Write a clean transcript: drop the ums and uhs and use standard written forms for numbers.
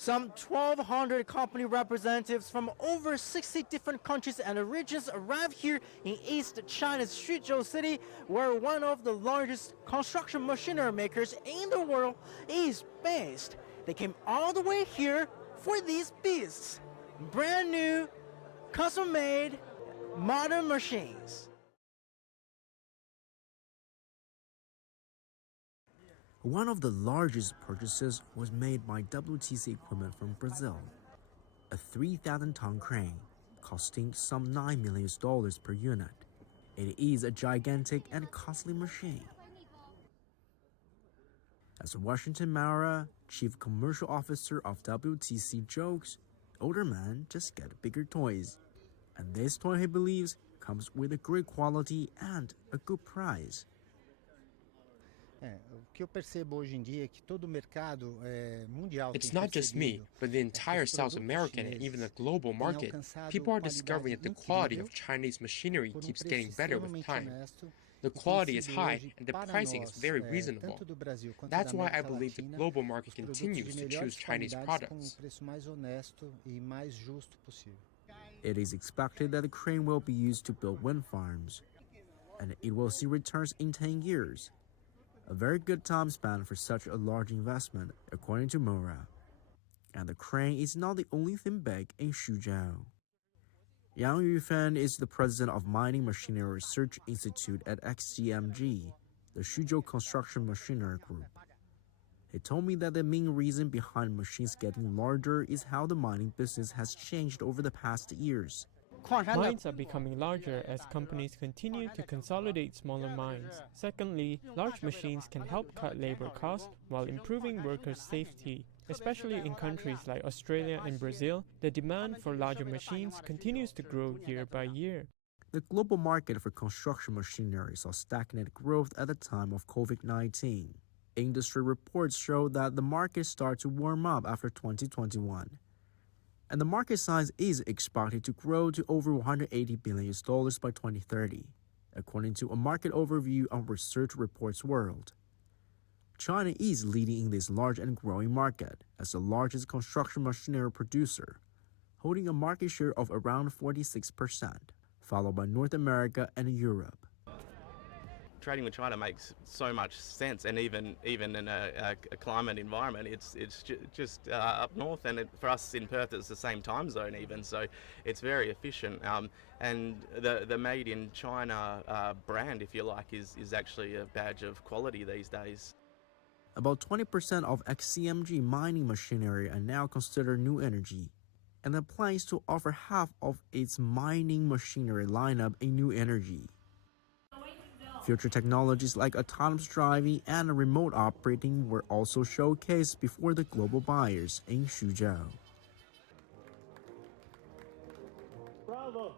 Some 1,200 company representatives from over 60 different countries and regions arrived here in East China's Xuzhou City, where one of the largest construction machinery makers in the world is based. They came all the way here for these beasts. Brand new, custom-made, modern machines. One of the largest purchases was made by WTC Equipment from Brazil, a 3,000-ton crane costing some $9 million per unit. It is a gigantic and costly machine. As Washington Mara, Chief Commercial Officer of WTC, jokes, older men just get bigger toys. And this toy, he believes, comes with a great quality and a good price. It's not just me, but the entire South American and even the global market. People are discovering that the quality of Chinese machinery keeps getting better with time. The quality is high and the pricing is very reasonable. That's why I believe the global market continues to choose Chinese products. It is expected that the crane will be used to build wind farms, and it will see returns in 10 years. A very good time span for such a large investment, according to Mora. And the crane is not the only thing big in Xuzhou. Yang Yufan is the president of Mining Machinery Research Institute at XCMG, the Xuzhou Construction Machinery Group. He told me that the main reason behind machines getting larger is how the mining business has changed over the past years. Mines are becoming larger as companies continue to consolidate smaller mines. Secondly, large machines can help cut labor costs while improving workers' safety. Especially in countries like Australia and Brazil, the demand for larger machines continues to grow year by year. The global market for construction machinery saw stagnant growth at the time of COVID-19. Industry reports show that the market started to warm up after 2021. And the market size is expected to grow to over $180 billion by 2030, according to a market overview on Research Reports World. China is leading in this large and growing market as the largest construction machinery producer, holding a market share of around 46%, followed by North America and Europe. Trading with China makes so much sense, and even in a climate environment, it's just up north, and for us in Perth it's the same time zone even, so it's very efficient. And the made in China brand, if you like, is actually a badge of quality these days. About 20% of XCMG mining machinery are now considered new energy, and it plans to offer half of its mining machinery lineup in new energy. Future technologies like autonomous driving and remote operating were also showcased before the global buyers in Xuzhou. Bravo!